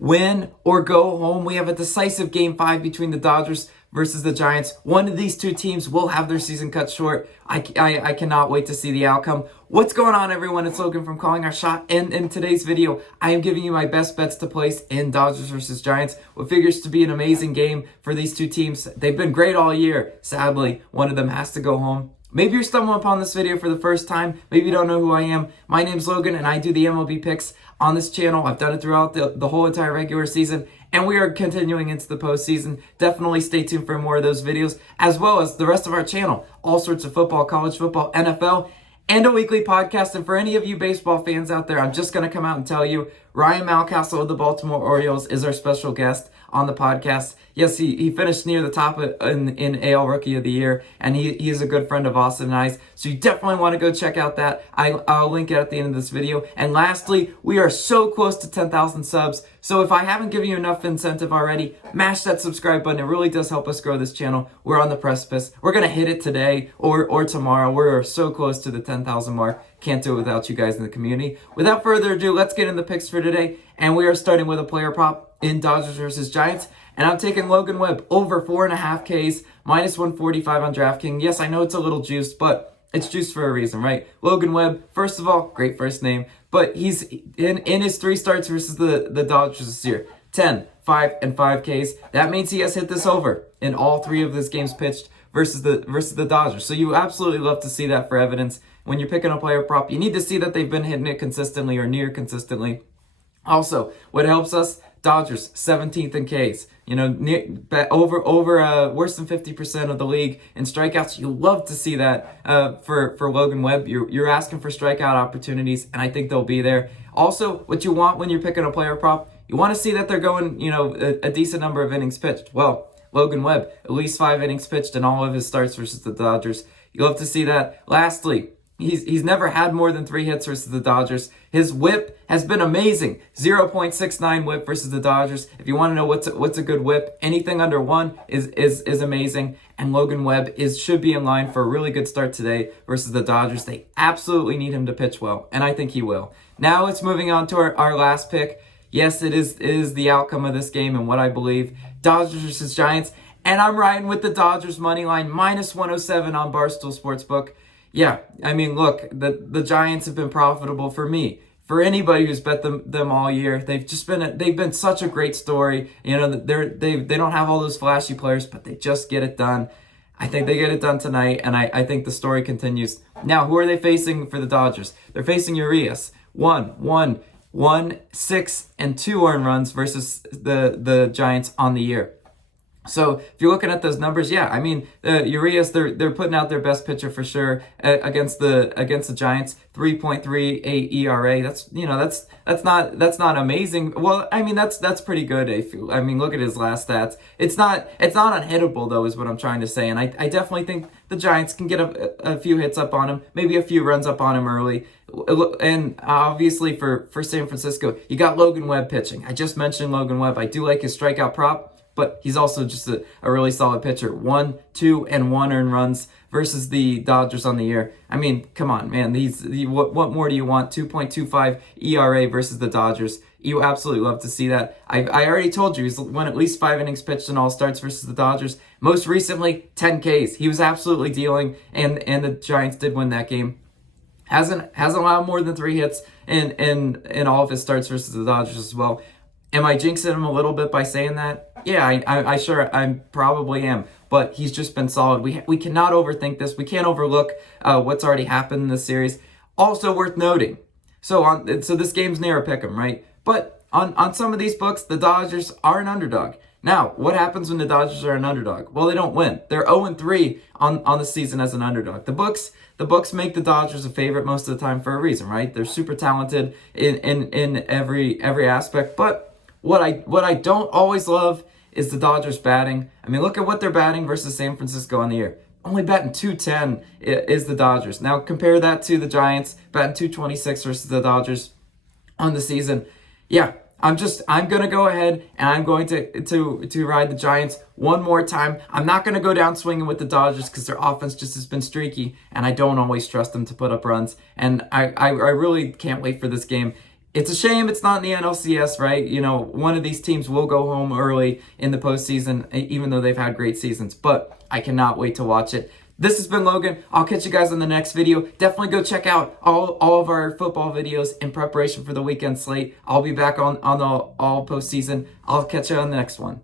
win or go home. We have a decisive Game 5 between the Dodgers versus the Giants. One of these two teams will have their season cut short. I cannot wait to see the outcome. What's going on, everyone? It's Logan from Calling Our Shot, and in today's video, I am giving you my best bets to place in Dodgers versus Giants. What figures to be an amazing game for these two teams. They've been great all year. Sadly, one of them has to go home. Maybe you're stumbling upon this video for the first time. Maybe you don't know who I am. My name's Logan, and I do the MLB picks on this channel. I've done it throughout the whole entire regular season, and we are continuing into the postseason. Definitely stay tuned for more of those videos, as well as the rest of our channel. All sorts of football, college football, NFL, and a weekly podcast. And for any of you baseball fans out there, I'm just going to come out and tell you, Ryan Mountcastle of the Baltimore Orioles is our special guest on the podcast. Yes, he finished near the top in AL Rookie of the Year, and he is a good friend of Austin and I's, so you definitely want to go check out that. I'll link it at the end of this video. And lastly, we are so close to 10,000 subs, so if I haven't given you enough incentive already, mash that subscribe button. It really does help us grow this channel. We're on the precipice. We're going to hit it today or tomorrow. We're so close to the 10,000 mark. Can't do it without you guys in the community. Without further ado, let's get in the picks for today. And we are starting with a player prop in Dodgers versus Giants. And I'm taking Logan Webb over 4.5 Ks, minus 145 on DraftKings. Yes, I know it's a little juiced, but it's juiced for a reason, right? Logan Webb, first of all, great first name. But he's in his 3 starts versus the Dodgers this year. 10, 5, and 5 Ks. That means he has hit this over in all 3 of his games pitched versus the Dodgers. So you absolutely love to see that for evidence. When you're picking a player prop, you need to see that they've been hitting it consistently or near consistently. Also, what helps us, Dodgers 17th in Ks. You know, over worse than 50% of the league in strikeouts. You love to see that for Logan Webb. You're asking for strikeout opportunities, and I think they'll be there. Also, what you want when you're picking a player prop, you want to see that they're going, you know, a decent number of innings pitched. Well, Logan Webb, at least 5 innings pitched in all of his starts versus the Dodgers. You love to see that. Lastly, he's never had more than 3 hits versus the Dodgers. His whip has been amazing. 0.69 whip versus the Dodgers. If you want to know what's a good whip, anything under 1 is amazing. And Logan Webb should be in line for a really good start today versus the Dodgers. They absolutely need him to pitch well, and I think he will. Now it's moving on to our last pick. Yes, it is the outcome of this game and what I believe. Dodgers versus Giants. And I'm riding with the Dodgers money line, minus 107 on Barstool Sportsbook. Yeah, I mean, look, the Giants have been profitable for me. For anybody who's bet them all year, they've been such a great story. You know, they don't have all those flashy players, but they just get it done. I think they get it done tonight, and I think the story continues. Now, who are they facing for the Dodgers? They're facing Urias. 1, 6, and 2 earned runs versus the Giants on the year. So if you're looking at those numbers, yeah, I mean, Urias, they're putting out their best pitcher for sure against the Giants. 3.38 ERA. That's not amazing. Well, I mean, that's pretty good. I mean, look at his last stats. It's not unhittable though, is what I'm trying to say. And I definitely think the Giants can get a few hits up on him, maybe a few runs up on him early. And obviously for San Francisco, you got Logan Webb pitching. I just mentioned Logan Webb. I do like his strikeout prop, but he's also just a really solid pitcher. 1, 2, and 1 earned runs versus the Dodgers on the year. I mean, come on, man. What more do you want? 2.25 ERA versus the Dodgers. You absolutely love to see that. I already told you, he's won at least 5 innings pitched in all starts versus the Dodgers. Most recently, 10 Ks. He was absolutely dealing, and the Giants did win that game. Hasn't allowed more than 3 hits in all of his starts versus the Dodgers as well. Am I jinxing him a little bit by saying that? Yeah, I probably am. But he's just been solid. We cannot overthink this. We can't overlook what's already happened in this series. Also worth noting. So this game's near a pick'em, right? But on some of these books, the Dodgers are an underdog. Now, what happens when the Dodgers are an underdog? Well, they don't win. They're 0-3 on the season as an underdog. The books make the Dodgers a favorite most of the time for a reason, right? They're super talented in every aspect. But what I don't always love is the Dodgers batting. I mean, look at what they're batting versus San Francisco on the year. Only batting 210 is the Dodgers. Now compare that to the Giants batting 226 versus the Dodgers on the season. Yeah, I'm gonna go ahead and I'm going to ride the Giants one more time. I'm not gonna go down swinging with the Dodgers because their offense just has been streaky, and I don't always trust them to put up runs. And I really can't wait for this game. It's a shame it's not in the NLCS, right? You know, one of these teams will go home early in the postseason, even though they've had great seasons. But I cannot wait to watch it. This has been Logan. I'll catch you guys on the next video. Definitely go check out all of our football videos in preparation for the weekend slate. I'll be back on the all postseason. I'll catch you on the next one.